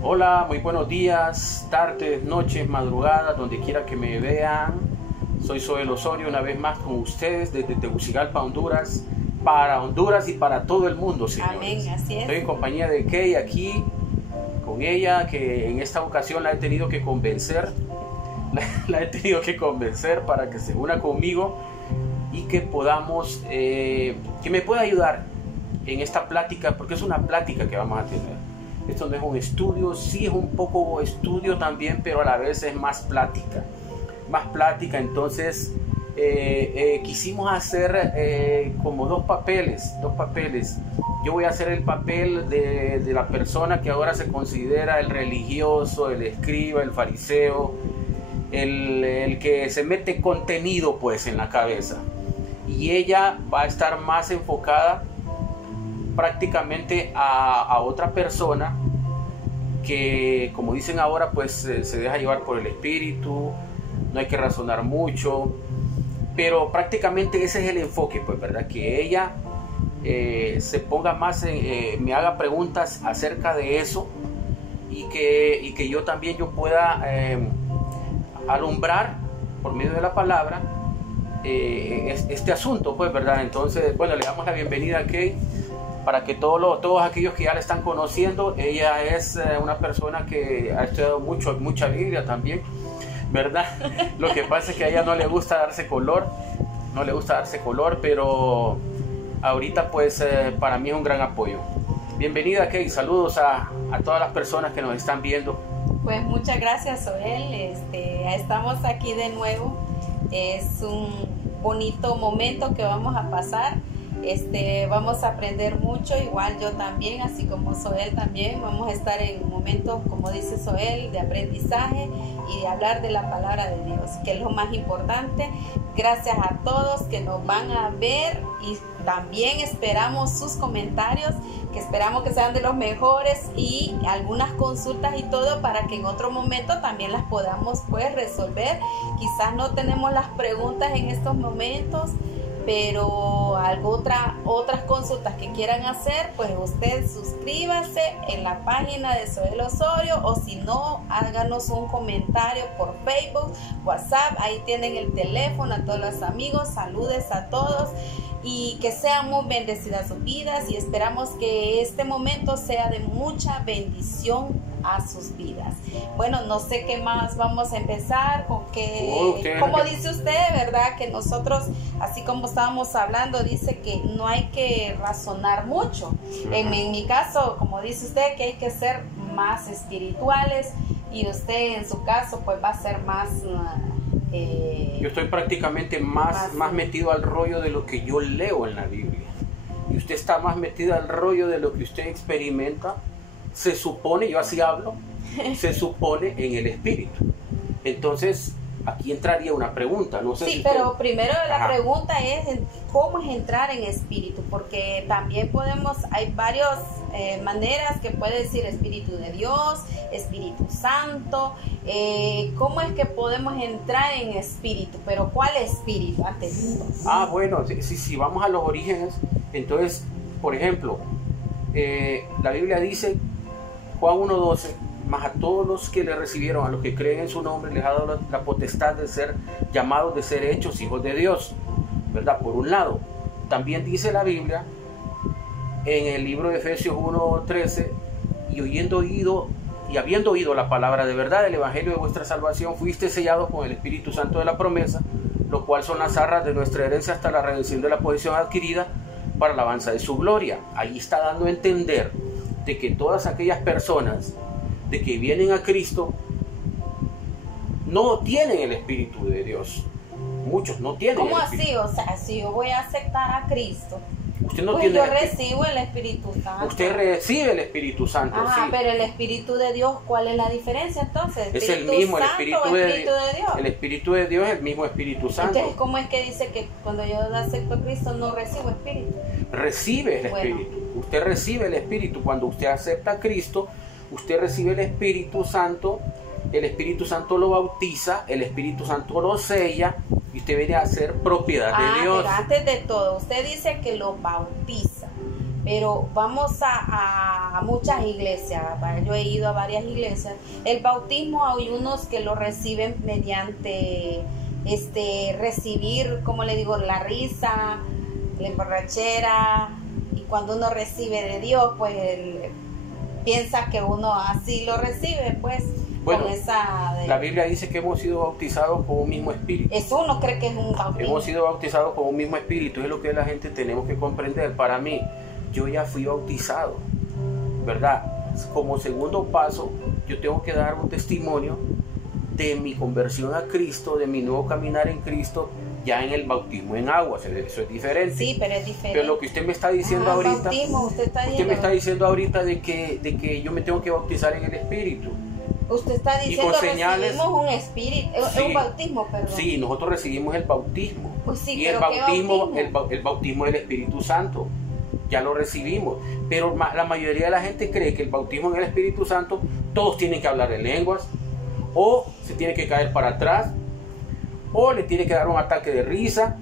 Hola, muy buenos días, tardes, noches, madrugadas, donde quiera que me vean. Soy Zoel Osorio, una vez más con ustedes desde Tegucigalpa, Honduras, para Honduras y para todo el mundo, señores. Amén, así es. Estoy en compañía de Kay aquí, con ella, que en esta ocasión la he tenido que convencer. La he tenido que convencer para que se una conmigo y que podamos, que me pueda ayudar en esta plática, porque es una plática que vamos a tener. Esto no es un estudio, sí es un poco estudio también, pero a la vez es más plática. Entonces quisimos hacer como dos papeles. Yo voy a hacer el papel de la persona que ahora se considera el religioso, el escriba, el fariseo, el que se mete contenido pues en la cabeza. Y ella va a estar más enfocada prácticamente a otra persona que, como dicen ahora, pues se deja llevar por el espíritu, no hay que razonar mucho, pero prácticamente ese es el enfoque, pues, ¿verdad? Que ella se ponga más, me haga preguntas acerca de eso y que yo también pueda alumbrar por medio de la palabra este asunto, pues, ¿verdad? Entonces, bueno, le damos la bienvenida a Kay, para que todos aquellos que ya la están conociendo. Ella es una persona que ha estudiado mucha Biblia también, ¿verdad? Lo que pasa es que a ella no le gusta darse color, pero ahorita pues para mí es un gran apoyo. Bienvenida, Kay, saludos a todas las personas que nos están viendo. Pues muchas gracias, Zoel. Estamos aquí de nuevo. Es un bonito momento que vamos a pasar. Vamos a aprender mucho, igual yo también, así como Zoel también. Vamos a estar en momentos, como dice Zoel, de aprendizaje y de hablar de la palabra de Dios, que es lo más importante. Gracias a todos que nos van a ver y también esperamos sus comentarios, que esperamos que sean de los mejores, y algunas consultas y todo para que en otro momento también las podamos pues resolver. Quizás no tenemos las preguntas en estos momentos, pero otras consultas que quieran hacer, pues usted suscríbase en la página de Zoel Osorio, o si no, háganos un comentario por Facebook, WhatsApp, ahí tienen el teléfono. A todos los amigos, saludes a todos y que sean muy bendecidas sus vidas, y esperamos que este momento sea de mucha bendición a sus vidas. Bueno, no sé qué más vamos a empezar con que, como dice usted, ¿verdad? Que nosotros, así como estábamos hablando, dice que no hay que razonar mucho. En mi caso, como dice usted, que hay que ser más espirituales, y usted en su caso pues va a ser más yo estoy prácticamente más metido al rollo de lo que yo leo en la Biblia, y usted está más metido al rollo de lo que usted experimenta. Se supone, yo así hablo, se supone en el espíritu. Entonces, aquí entraría una pregunta. No sé sí, si pero usted... primero la pregunta es cómo es entrar en espíritu, porque también hay varias maneras que puede decir Espíritu de Dios, Espíritu Santo. ¿Cómo es que podemos entrar en espíritu? Pero ¿cuál espíritu antes de todo? Bueno, si vamos a los orígenes, entonces, por ejemplo, la Biblia dice, Juan 1:12, mas a todos los que le recibieron, a los que creen en su nombre, les ha dado la potestad de ser llamados, de ser hechos hijos de Dios, ¿verdad? Por un lado. También dice la Biblia en el libro de Efesios 1:13, y habiendo oído la palabra de verdad, el evangelio de vuestra salvación, fuiste sellados con el Espíritu Santo de la promesa, lo cual son las arras de nuestra herencia hasta la redención de la posesión adquirida para la alabanza de su gloria. Ahí está dando a entender de que todas aquellas personas de que vienen a Cristo no tienen el Espíritu de Dios. Muchos no tienen. ¿Cómo así? O sea, si yo voy a aceptar a Cristo, usted no pues tiene, yo recibo el Espíritu Santo. Usted recibe el Espíritu Santo. Ajá, sí. Pero el Espíritu de Dios, ¿cuál es la diferencia entonces? Es el mismo, Santo, el Espíritu de Dios. El Espíritu de Dios es el mismo Espíritu Santo. Entonces, ¿cómo es que dice que cuando yo acepto a Cristo no recibo Espíritu? Recibe el Espíritu. Usted recibe el Espíritu. Cuando usted acepta a Cristo, usted recibe el Espíritu Santo. El Espíritu Santo lo bautiza, el Espíritu Santo lo sella, y usted viene a ser propiedad de Dios. Pero antes de todo, usted dice que lo bautiza. pero vamos a muchas iglesias, yo he ido a varias iglesias. El bautismo hay unos que lo reciben mediante recibir, como le digo, la risa, la emborrachera, y cuando uno recibe de Dios, pues piensa que uno así lo recibe, pues. Bueno, con esa la Biblia dice que hemos sido bautizados con un mismo espíritu. Eso uno cree que es un bautismo. Hemos sido bautizados con un mismo espíritu, es lo que la gente tenemos que comprender. Para mí, yo ya fui bautizado, ¿verdad? Como segundo paso, yo tengo que dar un testimonio de mi conversión a Cristo, de mi nuevo caminar en Cristo, ya en el bautismo en agua. Eso es diferente. Sí, pero es diferente. Pero lo que usted me está diciendo ahorita, bautismo, usted me está diciendo ahorita de que yo me tengo que bautizar en el Espíritu. Usted está diciendo que recibimos un espíritu, sí, un bautismo, perdón. Sí, nosotros recibimos el bautismo. Pues sí, y pero el bautismo del Espíritu Santo, ya lo recibimos. Pero la mayoría de la gente cree que el bautismo en el Espíritu Santo, todos tienen que hablar en lenguas, o se tiene que caer para atrás, o le tiene que dar un ataque de risa,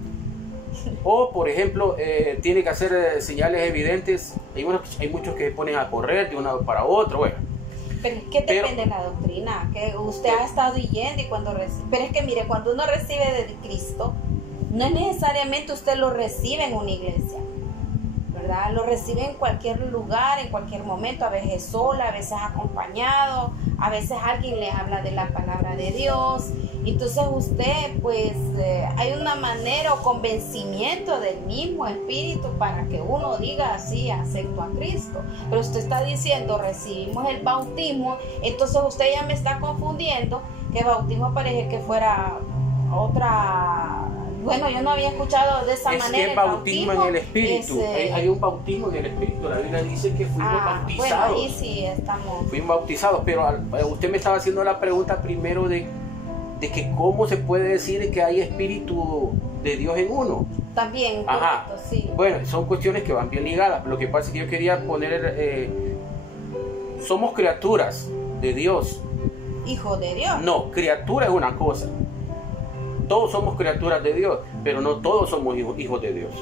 o por ejemplo, tiene que hacer señales evidentes. Hay muchos que se ponen a correr de un lado para otro, bueno. Pero es que depende de la doctrina, que usted ha estado yendo y cuando recibe. Pero es que mire, cuando uno recibe de Cristo, no es necesariamente usted lo recibe en una iglesia, ¿verdad? Lo recibe en cualquier lugar, en cualquier momento, a veces sola, a veces acompañado, a veces alguien le habla de la palabra de Dios. Entonces usted, pues, hay una manera o convencimiento del mismo Espíritu para que uno diga así, acepto a Cristo. Pero usted está diciendo, recibimos el bautismo, entonces usted ya me está confundiendo, que bautismo parece que fuera otra. Bueno, yo no había escuchado de esa manera. Es el bautismo en el Espíritu. Hay un bautismo en el Espíritu. La Biblia dice que fuimos bautizados. Bueno, ahí sí estamos. Fuimos bautizados, pero usted me estaba haciendo la pregunta primero de que cómo se puede decir que hay Espíritu de Dios en uno. También, ajá, correcto, sí. Bueno, son cuestiones que van bien ligadas. Lo que pasa es que yo quería poner, somos criaturas de Dios. Hijo de Dios. No, criatura es una cosa. Todos somos criaturas de Dios, pero no todos somos hijos de Dios.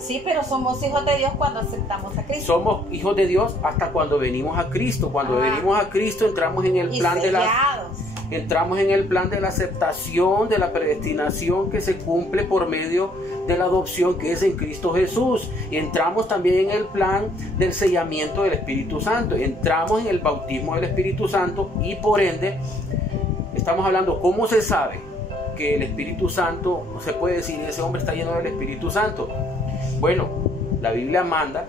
Sí, pero somos hijos de Dios cuando aceptamos a Cristo. Somos hijos de Dios hasta cuando venimos a Cristo. Cuando venimos a Cristo entramos en el plan de la aceptación, de la predestinación que se cumple por medio de la adopción que es en Cristo Jesús. Y entramos también en el plan del sellamiento del Espíritu Santo. Entramos en el bautismo del Espíritu Santo y por ende estamos hablando cómo se sabe que el Espíritu Santo, no se puede decir ese hombre está lleno del Espíritu Santo. Bueno, la Biblia manda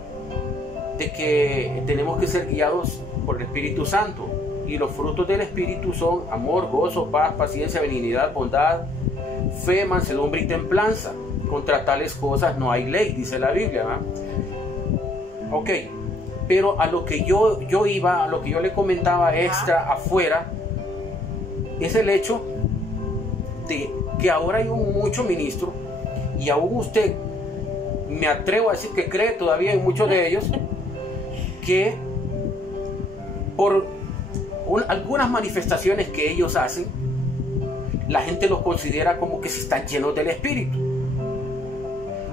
de que tenemos que ser guiados por el Espíritu Santo, y los frutos del Espíritu son amor, gozo, paz, paciencia, benignidad, bondad, fe, mansedumbre y templanza. Contra tales cosas no hay ley, dice la Biblia, ¿verdad? Ok, pero a lo que yo iba, a lo que yo le comentaba extra afuera, es el hecho de que ahora hay mucho ministro, y aún usted, me atrevo a decir que cree todavía en muchos de ellos, que por algunas manifestaciones que ellos hacen, la gente los considera como que si están llenos del Espíritu.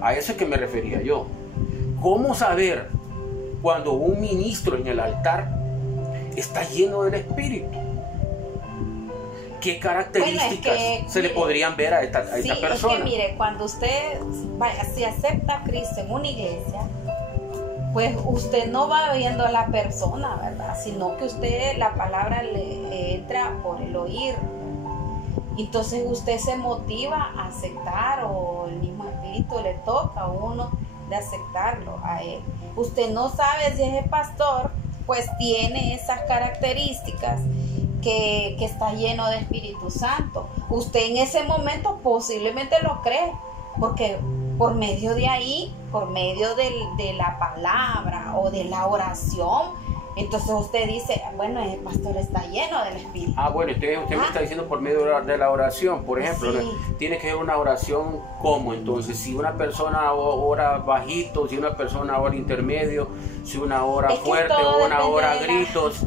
A eso es que me refería yo. ¿Cómo saber cuando un ministro en el altar está lleno del Espíritu? ¿Qué características se le podrían ver a esta persona? Es que mire, cuando usted si acepta a Cristo en una iglesia, pues usted no va viendo a la persona, ¿verdad? Sino que usted, la palabra le entra por el oír. Entonces usted se motiva a aceptar, o el mismo Espíritu le toca a uno de aceptarlo a él. Usted no sabe si ese pastor pues tiene esas características, que está lleno de Espíritu Santo. Usted en ese momento posiblemente lo cree, porque por medio de ahí, por medio de la palabra o de la oración, entonces usted dice, bueno, el pastor está lleno del Espíritu. Bueno, usted me está diciendo por medio de la oración, por ejemplo, sí. Tiene que ser una oración como, entonces, si una persona ora bajito, si una persona ora intermedio, si una ora fuerte o una ora a gritos.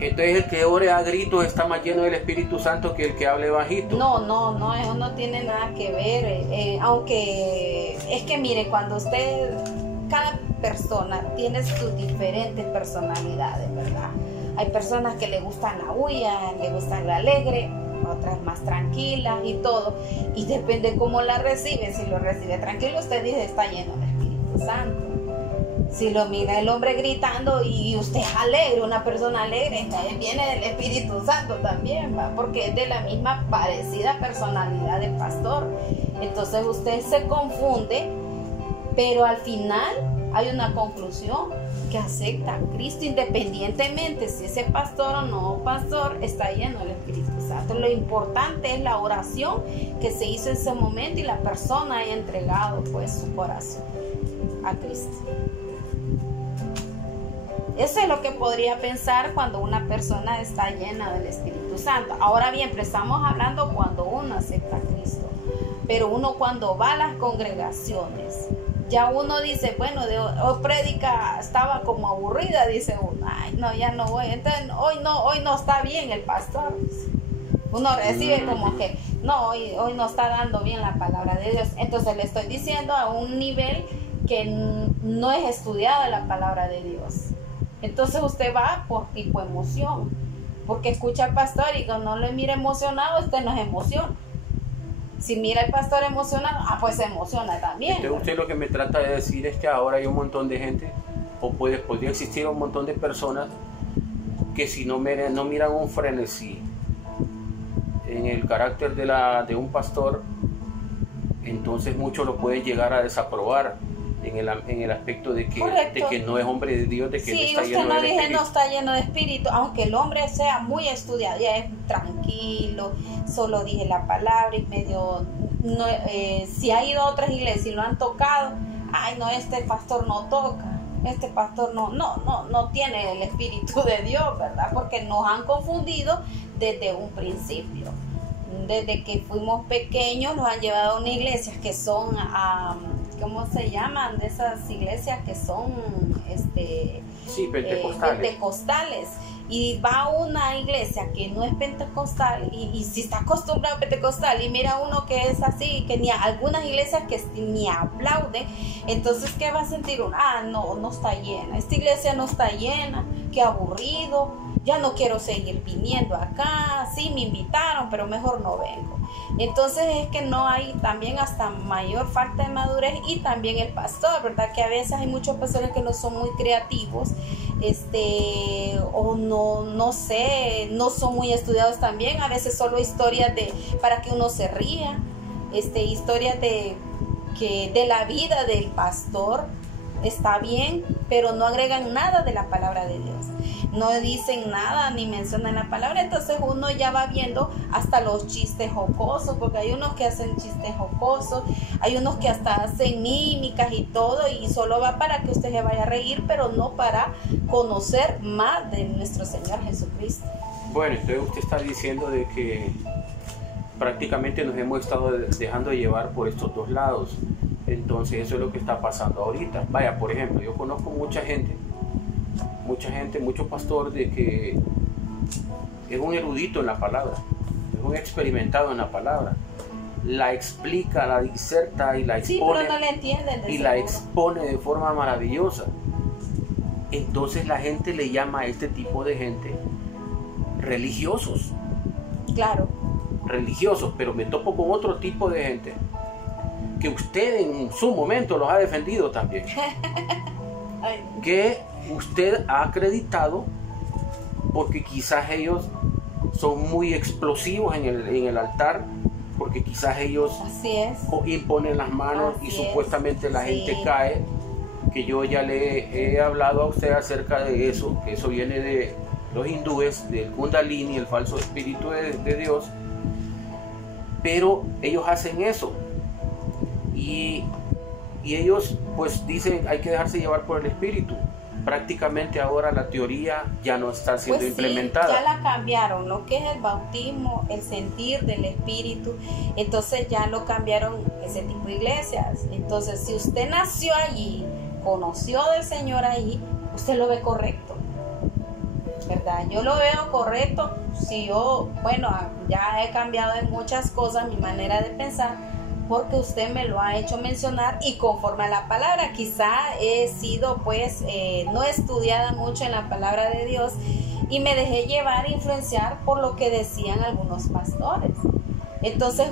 Entonces el que ore a gritos está más lleno del Espíritu Santo que el que hable bajito. No, eso no tiene nada que ver. Aunque es que mire, cuando usted, persona tiene sus diferentes personalidades, ¿verdad? Hay personas que le gustan la bulla, le gustan la alegre, otras más tranquilas y todo. Y depende cómo la recibe. Si lo recibe tranquilo, usted dice, está lleno del Espíritu Santo. Si lo mira el hombre gritando y usted es alegre, una persona alegre, viene del Espíritu Santo también, ¿va? Porque es de la misma parecida personalidad del pastor. Entonces usted se confunde, pero al final hay una conclusión, que acepta a Cristo independientemente si ese pastor o no pastor está lleno del Espíritu Santo. Lo importante es la oración que se hizo en ese momento y la persona haya entregado pues su corazón a Cristo. Eso es lo que podría pensar cuando una persona está llena del Espíritu Santo. Ahora bien, pero estamos hablando cuando uno acepta a Cristo. Pero uno cuando va a las congregaciones, ya uno dice, bueno, hoy prédica estaba como aburrida, dice uno, ay, no, ya no voy, entonces hoy no está bien el pastor. Uno recibe como que, no, hoy no está dando bien la palabra de Dios. Entonces le estoy diciendo a un nivel que no es estudiada la palabra de Dios. Entonces usted va por tipo emoción, porque escucha al pastor y cuando no le mira emocionado, usted no es emoción. Si mira al pastor emocionado, pues se emociona también. Entonces usted lo que me trata de decir es que ahora hay un montón de gente, o podría existir un montón de personas que si no miran un frenesí en el carácter de un pastor, entonces muchos lo pueden llegar a desaprobar en el aspecto de que no es hombre de Dios, de que sí, no está lleno de espíritu. No está lleno de espíritu, aunque el hombre sea muy estudiado, ya es tranquilo, solo dije la palabra y medio, no, si ha ido a otras iglesias y lo han tocado, ay no, este pastor no toca, este pastor no tiene el espíritu de Dios, ¿verdad? Porque nos han confundido desde un principio. Desde que fuimos pequeños nos han llevado a una iglesia que son ¿cómo se llaman? De esas iglesias que son pentecostales. Y va a una iglesia que no es pentecostal y si está acostumbrado a pentecostal y mira uno que es así, que ni algunas iglesias que ni aplauden, entonces ¿qué va a sentir uno? No está llena, esta iglesia no está llena, qué aburrido, ya no quiero seguir viniendo acá, sí me invitaron, pero mejor no vengo. Entonces es que no hay también hasta mayor falta de madurez y también el pastor, ¿verdad? Que a veces hay muchos pastores que no son muy creativos, o no sé, no son muy estudiados también, a veces solo historias para que uno se ría, historias de la vida del pastor, está bien, pero no agregan nada de la palabra de Dios. No dicen nada ni mencionan la palabra, entonces uno ya va viendo hasta los chistes jocosos, porque hay unos que hacen chistes jocosos, hay unos que hasta hacen mímicas y todo, y solo va para que usted se vaya a reír, pero no para conocer más de nuestro Señor Jesucristo. Bueno, entonces usted está diciendo de que prácticamente nos hemos estado dejando llevar por estos dos lados. Entonces eso es lo que está pasando ahorita. Vaya, por ejemplo, yo conozco mucha gente, mucho pastor de que es un erudito en la palabra, es un experimentado en la palabra, la explica, la diserta y la expone, sí, pero no le entienden, y la expone de forma maravillosa. Entonces la gente le llama a este tipo de gente religiosos. Claro. Religiosos, pero me topo con otro tipo de gente que usted en su momento los ha defendido también. Que usted ha acreditado porque quizás ellos son muy explosivos en el altar, porque quizás ellos imponen las manos y supuestamente la gente cae, que yo ya le he hablado a usted acerca de eso, que eso viene de los hindúes, del Kundalini, el falso espíritu de Dios, pero ellos hacen eso. Y ellos pues dicen hay que dejarse llevar por el espíritu. Prácticamente ahora la teoría ya no está siendo implementada. Ya la cambiaron, lo que es el bautismo, el sentir del espíritu, entonces ya lo cambiaron ese tipo de iglesias. Entonces si usted nació allí, conoció del Señor allí, usted lo ve correcto, ¿verdad? Yo lo veo correcto. Si yo, ya he cambiado en muchas cosas mi manera de pensar, porque usted me lo ha hecho mencionar y conforme a la palabra. Quizá he sido pues no estudiada mucho en la palabra de Dios y me dejé llevar, influenciar por lo que decían algunos pastores. Entonces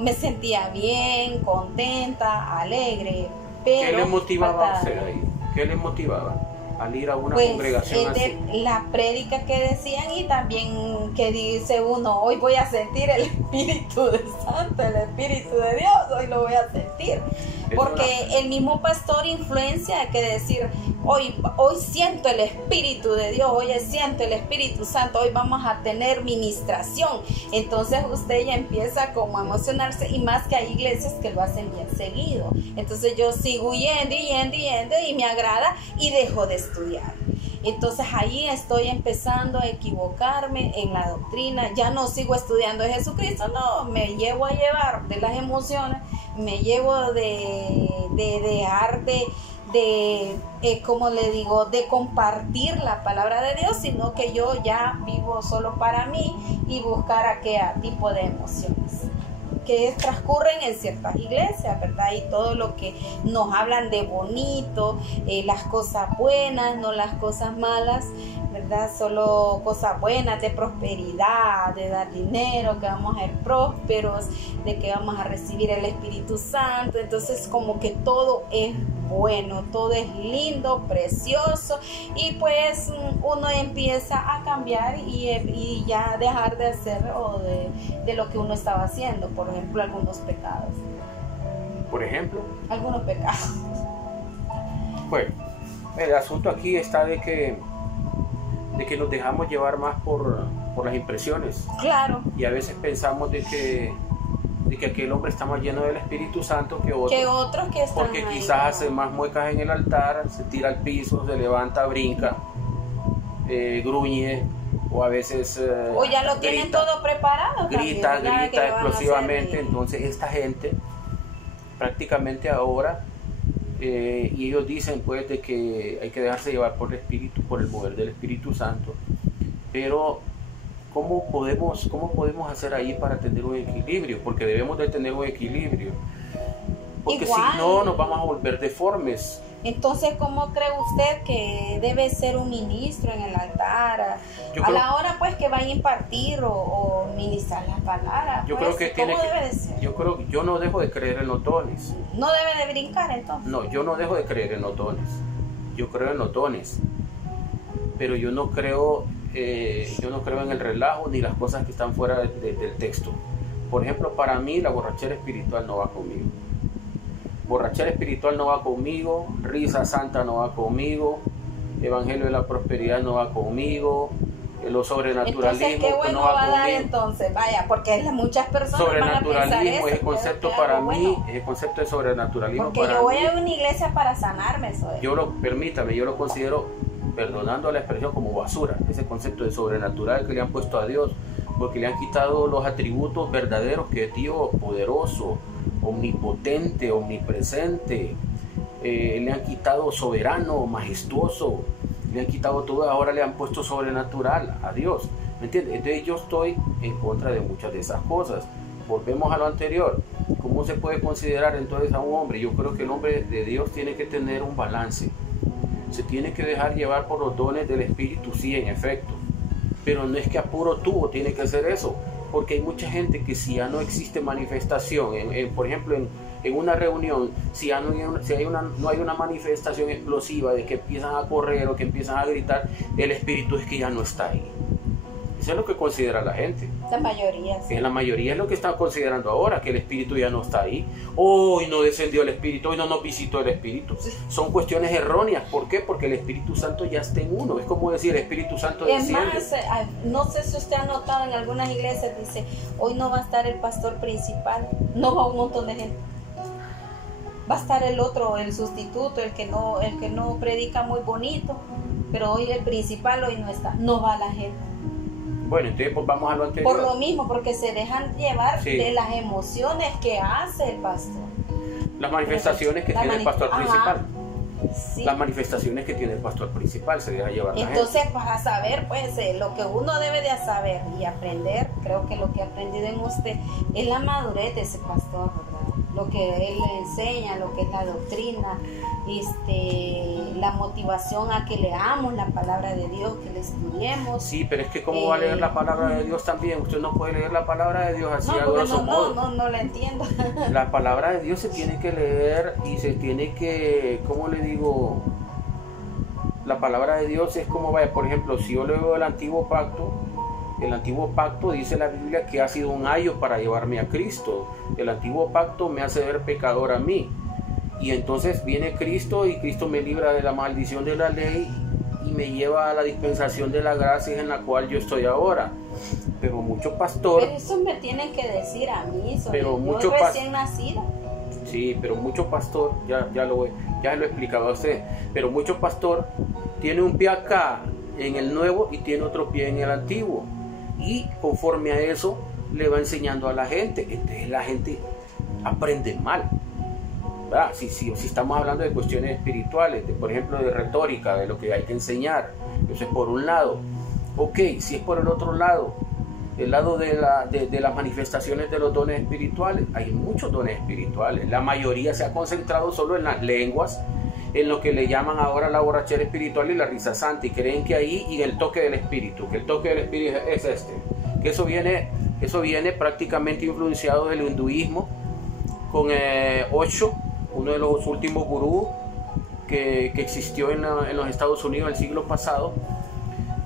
me sentía bien, contenta, alegre. Pero ¿qué le motivaba a hacer ahí? ¿Qué le motivaba al ir a una congregación así? La prédica que decían, y también que dice uno, hoy voy a sentir el Espíritu de Santo, el Espíritu de Dios, hoy lo voy a sentir. Porque el mismo pastor influencia que decir, hoy siento el Espíritu de Dios, hoy siento el Espíritu Santo, hoy vamos a tener ministración. Entonces usted ya empieza como a emocionarse, y más que hay iglesias que lo hacen bien seguido. Entonces yo sigo yendo y me agrada y dejo de estudiar. Entonces ahí estoy empezando a equivocarme en la doctrina. Ya no sigo estudiando de Jesucristo, no, me llevo a llevar de las emociones, me llevo de dejar como le digo, de compartir la palabra de Dios, sino que yo ya vivo solo para mí y buscar aquel tipo de emociones que transcurren en ciertas iglesias, ¿verdad? Y todo lo que nos hablan de bonito, las cosas buenas, no las cosas malas, ¿verdad? Solo cosas buenas, de prosperidad, de dar dinero, que vamos a ser prósperos, de que vamos a recibir el Espíritu Santo. Entonces como que todo es bueno, todo es lindo, precioso, y pues uno empieza a cambiar y ya dejar de hacer o de lo que uno estaba haciendo. Por ejemplo, algunos pecados. Por ejemplo, algunos pecados. Bueno, el asunto aquí está de que nos dejamos llevar más por las impresiones. Claro. Y a veces pensamos de que aquel hombre está más lleno del Espíritu Santo que otros que están porque ahí, quizás hace más muecas en el altar, se tira al piso, se levanta, brinca, gruñe, o a veces o ya lo tienen todo preparado, grita explosivamente. Entonces esta gente prácticamente ahora y ellos dicen pues de que hay que dejarse llevar por el Espíritu, por el mover del Espíritu Santo, pero ¿cómo podemos hacer ahí para tener un equilibrio? Porque debemos de tener un equilibrio, porque si no nos vamos a volver deformes. Entonces, ¿cómo cree usted que debe ser un ministro en el altar? A la hora pues que va a impartir o ministrar la palabra. Yo pues, creo que ¿cómo debe de ser? Yo no dejo de creer en los dones. ¿No debe de brincar entonces? No, yo no dejo de creer en los dones. Yo creo en los dones, pero yo no creo en el relajo ni las cosas que están fuera del texto. Por ejemplo, para mí la borrachera espiritual no va conmigo. Borrachera espiritual no va conmigo, risa santa no va conmigo, evangelio de la prosperidad no va conmigo, lo sobrenaturalismo entonces, ¿qué bueno no va va a dar conmigo. Entonces? Vaya, porque muchas personas sobrenaturalismo van a pensar eso, es el concepto para mí, es el concepto de sobrenaturalismo porque para yo voy mí. a una iglesia para sanarme, eso es. Yo lo considero, perdonando la expresión, como basura, ese concepto de sobrenatural que le han puesto a Dios, porque le han quitado los atributos verdaderos que es Dios, poderoso, omnipotente, omnipresente, le han quitado soberano, majestuoso, le han quitado todo, ahora le han puesto sobrenatural a Dios, ¿me entiendes? Entonces yo estoy en contra de muchas de esas cosas. Volvemos a lo anterior. ¿Cómo se puede considerar entonces a un hombre? Yo creo que el hombre de Dios tiene que tener un balance, se tiene que dejar llevar por los dones del Espíritu, sí, en efecto, pero no es que a puro tubo tiene que hacer eso, porque hay mucha gente que si ya no existe manifestación, por ejemplo en una reunión, si ya no hay una manifestación explosiva de que empiezan a correr o que empiezan a gritar, el Espíritu es que ya no está ahí. Eso es lo que considera la gente. La mayoría. Sí. La mayoría es lo que están considerando ahora, que el Espíritu ya no está ahí. Hoy no descendió el Espíritu, hoy no nos visitó el Espíritu. Son cuestiones erróneas. ¿Por qué? Porque el Espíritu Santo ya está en uno. Es como decir, el Espíritu Santo desciende. Es más, no sé si usted ha notado en algunas iglesias, dice, hoy no va a estar el pastor principal, no va un montón de gente. Va a estar el otro, el sustituto, el que no predica muy bonito, pero hoy el principal hoy no está, no va la gente. Bueno, entonces pues vamos a lo anterior. Por lo mismo, porque se dejan llevar de las emociones que hace el pastor. Las manifestaciones que tiene el pastor principal. Sí. Las manifestaciones que tiene el pastor principal se deja llevar. Entonces, para saber, pues, lo que uno debe de saber y aprender, creo que lo que he aprendido en usted es la madurez de ese pastor, ¿verdad? lo que él enseña, lo que es la doctrina, la motivación a que leamos la palabra de Dios, que la estudiemos. Sí, pero es que ¿cómo va a leer la palabra de Dios también? Usted no puede leer la palabra de Dios así a grosso modo. No la entiendo. La palabra de Dios se tiene que leer y se tiene que, ¿cómo le digo? La palabra de Dios es como, vaya, por ejemplo, si yo leo el Antiguo Pacto dice la Biblia que ha sido un ayo para llevarme a Cristo. El Antiguo Pacto me hace ver pecador a mí. Y entonces viene Cristo y Cristo me libra de la maldición de la ley y me lleva a la dispensación de la gracia en la cual yo estoy ahora. Pero mucho pastor... Pero eso me tienen que decir a mí, pero yo recién nacida. Sí, pero mucho pastor, ya lo he explicado a usted, pero mucho pastor tiene un pie acá en el nuevo y tiene otro pie en el antiguo. Y conforme a eso le va enseñando a la gente. Entonces la gente aprende mal. Si estamos hablando de cuestiones espirituales, por ejemplo de retórica, de lo que hay que enseñar, eso es por un lado. Ok, si es por el otro lado, el lado de las manifestaciones de los dones espirituales, hay muchos dones espirituales. La mayoría se ha concentrado solo en las lenguas, en lo que le llaman ahora la borrachera espiritual y la risa santa, y creen que ahí, y el toque del espíritu, que el toque del espíritu es que eso viene prácticamente influenciado del hinduismo, con Osho, uno de los últimos gurús que existió en los Estados Unidos el siglo pasado.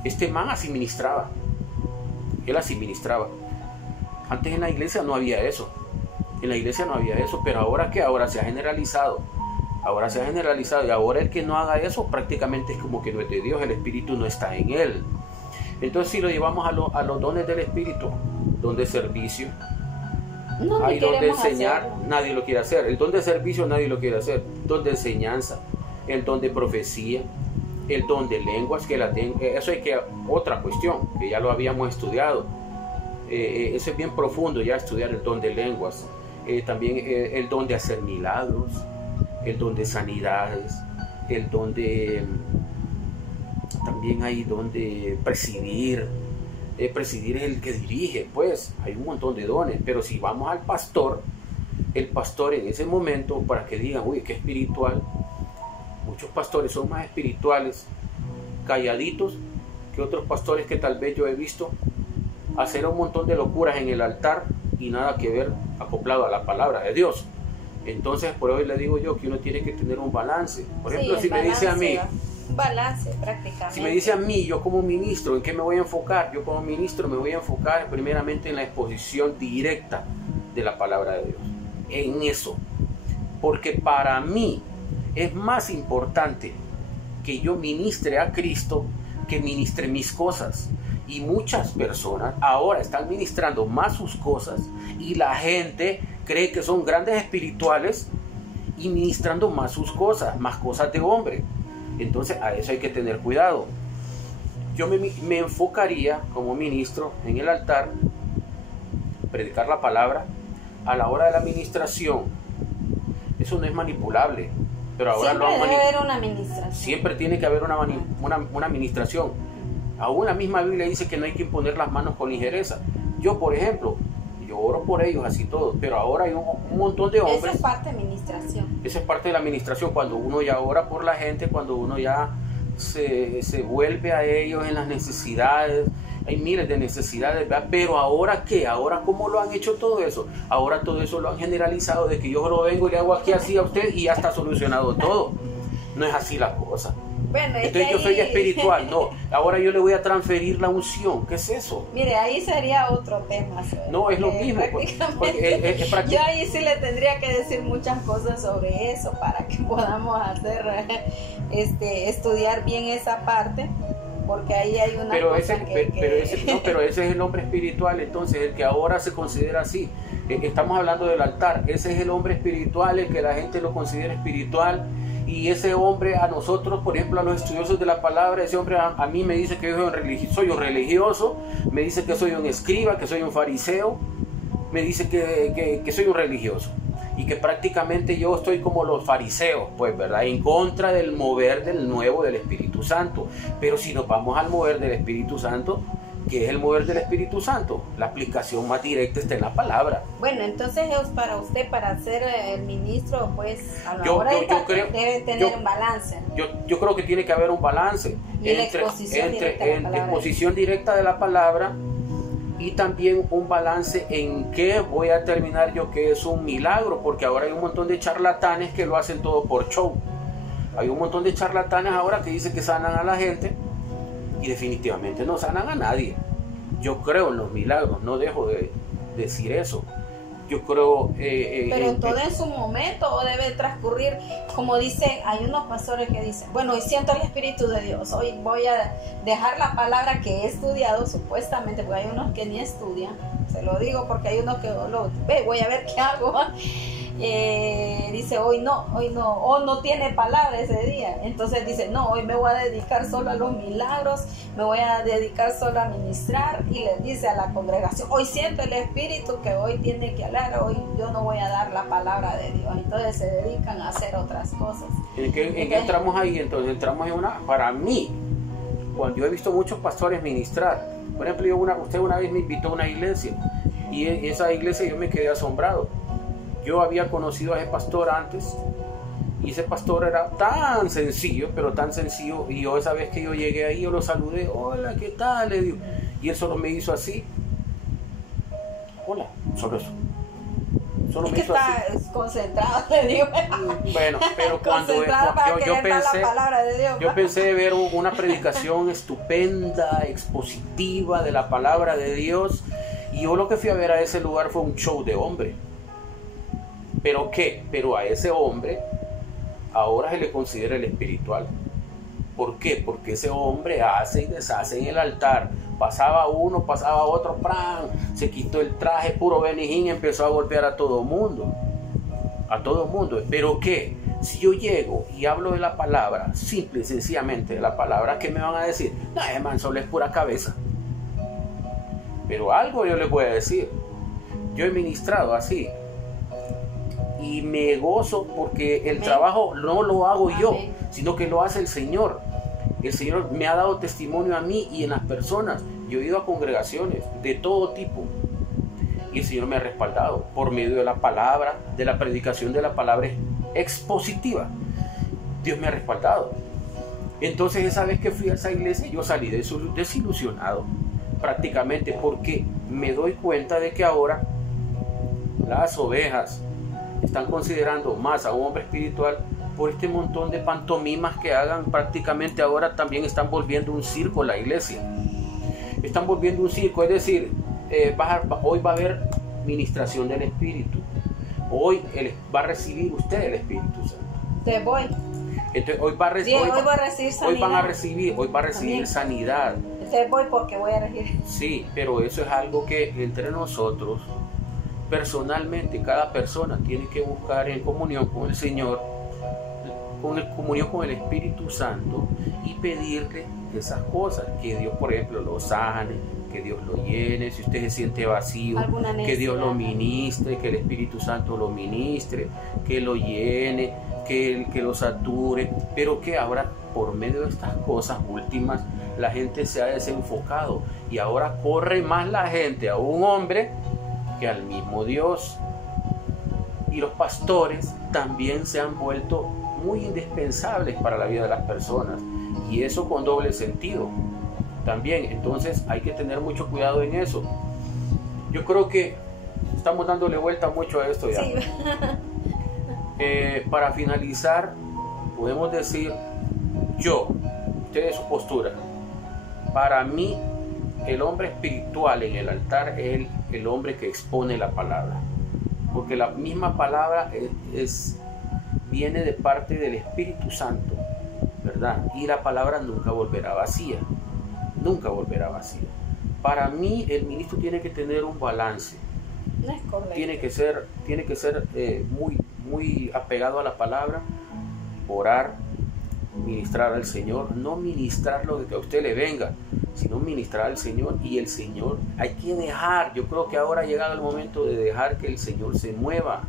Este man así ministraba, él así ministraba. Antes en la iglesia no había eso, pero ahora ¿qué? Ahora se ha generalizado, y ahora el que no haga eso prácticamente es como que no es de Dios, el espíritu no está en él. Entonces si lo llevamos a los dones del espíritu, don de servicio, hay don de enseñar, hacerlo. Nadie lo quiere hacer. El don de servicio nadie lo quiere hacer. Don de enseñanza, el don de profecía, el don de lenguas, eso es otra cuestión, que ya lo habíamos estudiado. Eso es bien profundo ya, estudiar el don de lenguas. También el don de hacer milagros, el don de sanidades, el don de... También hay don de presidir. Presidir es el que dirige, pues hay un montón de dones. Pero si vamos al pastor, el pastor en ese momento, para que digan, uy, qué espiritual, muchos pastores son más espirituales calladitos que otros pastores que tal vez yo he visto hacer un montón de locuras en el altar y nada que ver acoplado a la palabra de Dios. Entonces por hoy le digo yo que uno tiene que tener un balance. Por ejemplo, si me dice a mí, balance prácticamente. Si me dice a mí, yo como ministro, ¿en qué me voy a enfocar? Yo como ministro me voy a enfocar primeramente en la exposición directa de la palabra de Dios, en eso, porque para mí es más importante que yo ministre a Cristo que ministre mis cosas. Y muchas personas ahora están ministrando más sus cosas y la gente cree que son grandes espirituales y ministrando más sus cosas, más cosas de hombre. Entonces a eso hay que tener cuidado. Yo me enfocaría como ministro en el altar, predicar la palabra. A la hora de la administración, eso no es manipulable, pero ahora siempre debe haber una administración. Siempre tiene que haber una administración. Aún la misma Biblia dice que no hay que imponer las manos con ligereza. Yo, por ejemplo, yo oro por ellos así todo, pero ahora hay un montón de hombres. Esa es parte de administración. Esa es parte de la administración, cuando uno ya ora por la gente, cuando uno ya se vuelve a ellos en las necesidades. Hay miles de necesidades, ¿verdad? Pero ahora ¿qué? Ahora ¿cómo lo han hecho todo eso? Ahora todo eso lo han generalizado de que yo lo vengo y le hago aquí así a usted y ya está solucionado todo. No es así la cosa. Bueno, entonces yo soy espiritual, no, ahora yo le voy a transferir la unción. ¿Qué es eso? Mire, ahí sería otro tema. No, es lo mismo. Yo ahí sí le tendría que decir muchas cosas sobre eso para que podamos hacer, estudiar bien esa parte, porque ahí hay una pero cosa pero ese es el hombre espiritual, entonces el que ahora se considera así. Estamos hablando del altar, ese es el hombre espiritual, el que la gente lo considera espiritual. Y ese hombre a nosotros, por ejemplo, a los estudiosos de la palabra, ese hombre a mí me dice que yo soy un religioso, me dice que soy un escriba, que soy un fariseo, me dice que soy un religioso. Y que prácticamente yo estoy como los fariseos, pues, ¿verdad? En contra del mover del nuevo del Espíritu Santo. Pero si nos vamos al mover del Espíritu Santo, ¿Qué es el mover del Espíritu Santo? La aplicación más directa está en la palabra. Bueno, entonces es para usted, para ser el ministro, pues a la hora debe tener un balance. Yo creo que tiene que haber un balance entre exposición directa de la palabra y también un balance en qué voy a terminar yo que es un milagro, porque ahora hay un montón de charlatanes que lo hacen todo por show. Hay un montón de charlatanes ahora que dicen que sanan a la gente y definitivamente no sanan a nadie. Yo creo en los milagros, no dejo de decir eso. Yo creo... pero todo en su momento, o debe transcurrir, como dicen, hay unos pastores que dicen, bueno, hoy siento el Espíritu de Dios, hoy voy a dejar la palabra que he estudiado supuestamente, porque hay unos que ni estudian, se lo digo porque hay unos que voy a ver qué hago. Dice hoy no, o no tiene palabra ese día, entonces dice no, hoy me voy a dedicar solo a los milagros, me voy a dedicar solo a ministrar, y le dice a la congregación, hoy siento el Espíritu que hoy tiene que hablar, hoy yo no voy a dar la palabra de Dios, entonces se dedican a hacer otras cosas. ¿En qué entramos ahí? Entonces entramos en para mí, cuando yo he visto muchos pastores ministrar, por ejemplo, usted una vez me invitó a una iglesia, y en esa iglesia yo me quedé asombrado. Yo había conocido a ese pastor antes, y ese pastor era tan sencillo, pero tan sencillo, y yo esa vez que yo llegué ahí, yo lo saludé, hola, ¿qué tal? Le digo, y él solo me hizo así, hola, solo eso. Solo me hizo está así. Concentrado, le digo. Bueno, pero cuando yo pensé ver una predicación estupenda, expositiva de la palabra de Dios, y yo lo que fui a ver a ese lugar fue un show de hombre. ¿Pero qué? Pero a ese hombre ahora se le considera el espiritual. ¿Por qué? Porque ese hombre hace y deshace en el altar. Pasaba uno, pasaba otro, ¡pran! Se quitó el traje, puro benijín, empezó a golpear a todo mundo. A todo mundo. ¿Pero qué? Si yo llego y hablo de la palabra, simple y sencillamente de la palabra, ¿qué me van a decir? No, man, solo es pura cabeza. Pero algo yo les voy a decir. Yo he ministrado así. Y me gozo porque el trabajo no lo hago yo, sino que lo hace el Señor. El Señor me ha dado testimonio a mí y en las personas. Yo he ido a congregaciones de todo tipo y el Señor me ha respaldado por medio de la palabra, de la predicación de la palabra expositiva. Dios me ha respaldado. Entonces esa vez que fui a esa iglesia yo salí desilusionado prácticamente, porque me doy cuenta de que ahora las ovejas están considerando más a un hombre espiritual por este montón de pantomimas que hagan. Prácticamente ahora también están volviendo un circo la iglesia. Están volviendo un circo, es decir, hoy va a haber ministración del Espíritu. Hoy va a recibir usted el Espíritu Santo. Te voy. Entonces hoy va a recibir sanidad. Hoy va a recibir sanidad. Te voy porque voy a recibir. Sí, pero eso es algo que entre nosotros, personalmente, cada persona tiene que buscar en comunión con el Señor, comunión con el Espíritu Santo, y pedirle esas cosas, que Dios, por ejemplo, lo sane, que Dios lo llene. Si usted se siente vacío, que Dios lo ministre, que el Espíritu Santo lo ministre, que lo llene, que lo sature. Pero que ahora, por medio de estas cosas últimas, la gente se ha desenfocado y ahora corre más la gente a un hombre que al mismo Dios. Y los pastores también se han vuelto muy indispensables para la vida de las personas, y eso con doble sentido también. Entonces hay que tener mucho cuidado en eso. Yo creo que estamos dándole vuelta mucho a esto ya. Sí. Para finalizar, podemos decir, usted de su postura, para mí el hombre espiritual en el altar es el hombre que expone la palabra, porque la misma palabra viene de parte del Espíritu Santo, ¿verdad? Y la palabra nunca volverá vacía, nunca volverá vacía. Para mí el ministro tiene que tener un balance. No es correcto. Tiene que ser muy apegado a la palabra, orar, ministrar al Señor, no ministrar lo que a usted le venga, sino ministrar al Señor. Y el Señor hay que dejar, yo creo que ahora ha llegado el momento de dejar que el Señor se mueva.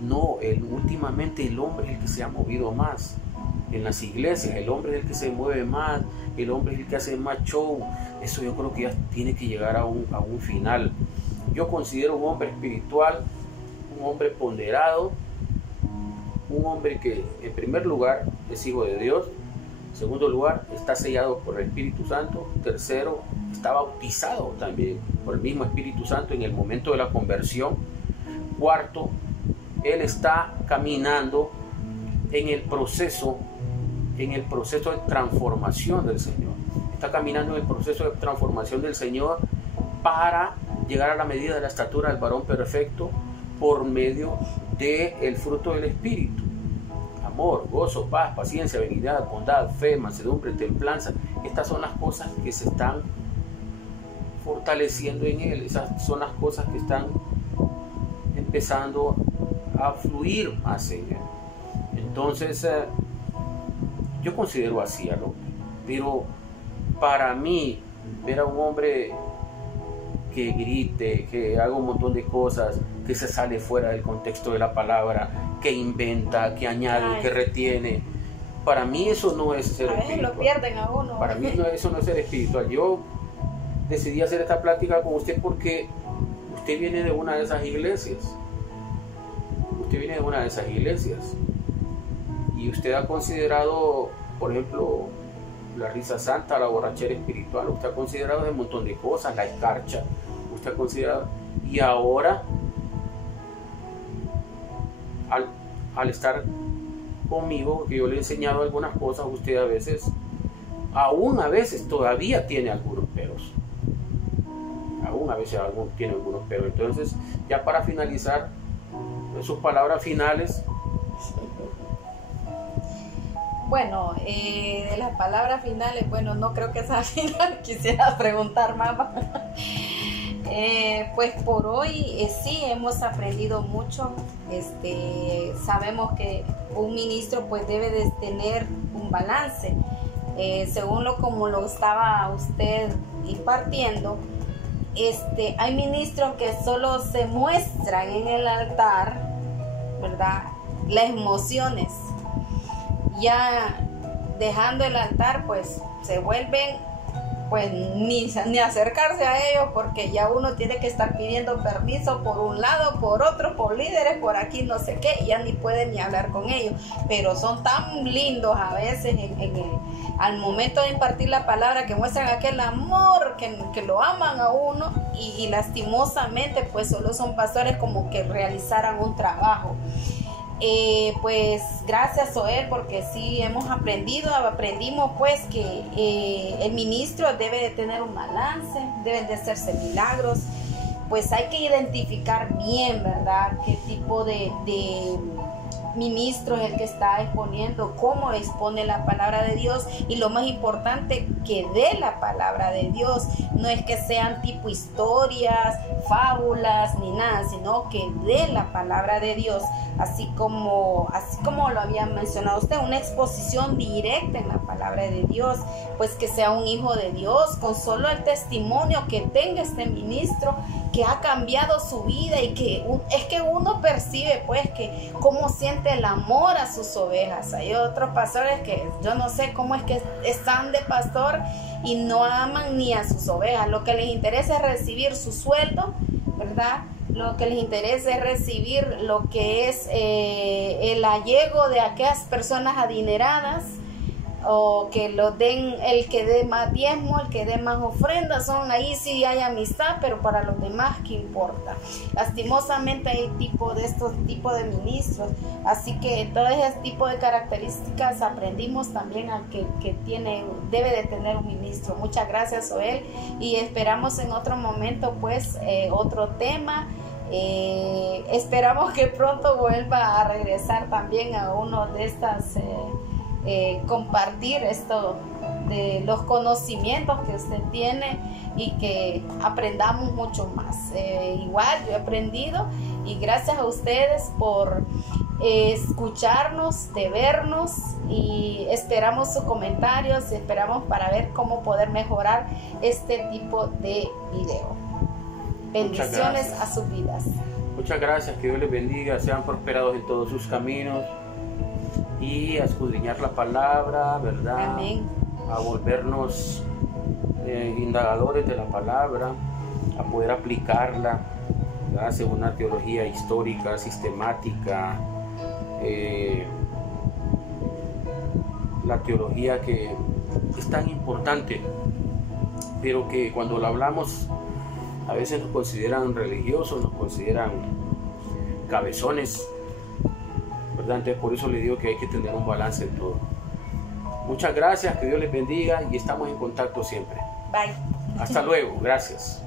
No, últimamente el hombre es el que se ha movido más en las iglesias, el hombre es el que se mueve más, el hombre es el que hace más show. Eso yo creo que ya tiene que llegar a un final. Yo considero un hombre espiritual, un hombre ponderado, un hombre que en primer lugar es hijo de Dios, en segundo lugar está sellado por el Espíritu Santo, tercero está bautizado también por el mismo Espíritu Santo en el momento de la conversión, cuarto, él está caminando en el proceso de transformación del Señor, está caminando en el proceso de transformación del Señor para llegar a la medida de la estatura del varón perfecto por medio del fruto del Espíritu: amor, gozo, paz, paciencia, benignidad, bondad, fe, mansedumbre, templanza. Estas son las cosas que se están fortaleciendo en él, esas son las cosas que están empezando a fluir más en él. Entonces yo considero así al hombre, pero para mí ver a un hombre que grite, que haga un montón de cosas, que se sale fuera del contexto de la palabra, que inventa, que añade, que retiene, para mí eso no es ser espiritual. Lo pierden a uno. Para mí eso no es ser espiritual. Yo decidí hacer esta plática con usted porque usted viene de una de esas iglesias. Usted viene de una de esas iglesias y usted ha considerado, por ejemplo, la risa santa, la borrachera espiritual, usted ha considerado un montón de cosas, la escarcha, usted ha considerado, y ahora al estar conmigo, que yo le he enseñado algunas cosas, usted a veces todavía tiene algunos peros, tiene algunos peros. Entonces, ya para finalizar, sus palabras finales. Bueno, de las palabras finales, bueno, no creo que sea final, quisiera preguntar más. Pues por hoy sí hemos aprendido mucho. Sabemos que un ministro pues debe de tener un balance. Según como lo estaba usted impartiendo, hay ministros que solo se muestran en el altar, ¿verdad? Las emociones. Ya dejando el altar, pues se vuelven, pues ni acercarse a ellos, porque ya uno tiene que estar pidiendo permiso por un lado, por otro, por líderes, por aquí no sé qué, y ya ni pueden ni hablar con ellos, pero son tan lindos a veces al momento de impartir la palabra, que muestran aquel amor, que lo aman a uno, y lastimosamente pues solo son pastores como que realizaran un trabajo. Pues gracias, Joel, porque sí aprendimos pues que el ministro debe de tener un balance, deben de hacerse milagros, pues hay que identificar bien, ¿verdad?, qué tipo de ministro es el que está exponiendo, cómo expone la palabra de Dios, y lo más importante, que dé la palabra de Dios. No es que sean tipo historias, fábulas ni nada, sino que dé la palabra de Dios, así como lo había mencionado usted, una exposición directa en la palabra de Dios, pues que sea un hijo de Dios, con solo el testimonio que tenga este ministro, que ha cambiado su vida, y que es que uno percibe pues que cómo siente el amor a sus ovejas. Hay otros pastores que yo no sé cómo es que están de pastor y no aman ni a sus ovejas. Lo que les interesa es recibir su sueldo, ¿verdad? Lo que les interesa es recibir lo que es el allego de aquellas personas adineradas, o que lo den, el que dé más diezmo, el que dé más ofrendas. Ahí sí hay amistad, pero para los demás, ¿qué importa? Lastimosamente hay estos tipos de ministros, así que todo ese tipo de características aprendimos también al que debe de tener un ministro. Muchas gracias, Joel, y esperamos en otro momento pues otro tema. Esperamos que pronto vuelva a regresar también a uno de estas compartir esto de los conocimientos que usted tiene, y que aprendamos mucho más. Igual yo he aprendido, y gracias a ustedes por escucharnos, de vernos, y esperamos sus comentarios, esperamos para ver cómo poder mejorar este tipo de video. Bendiciones a sus vidas. Muchas gracias, que Dios les bendiga, sean prosperados en todos sus caminos, y a escudriñar la palabra, ¿verdad? Amén. a volvernos indagadores de la palabra, a poder aplicarla, ¿verdad? Según una teología histórica, sistemática, la teología que es tan importante, pero que cuando la hablamos a veces nos consideran religiosos, nos consideran cabezones, ¿verdad? Entonces por eso le digo que hay que tener un balance en todo. Muchas gracias, que Dios les bendiga y estamos en contacto siempre. Bye. Hasta luego, gracias.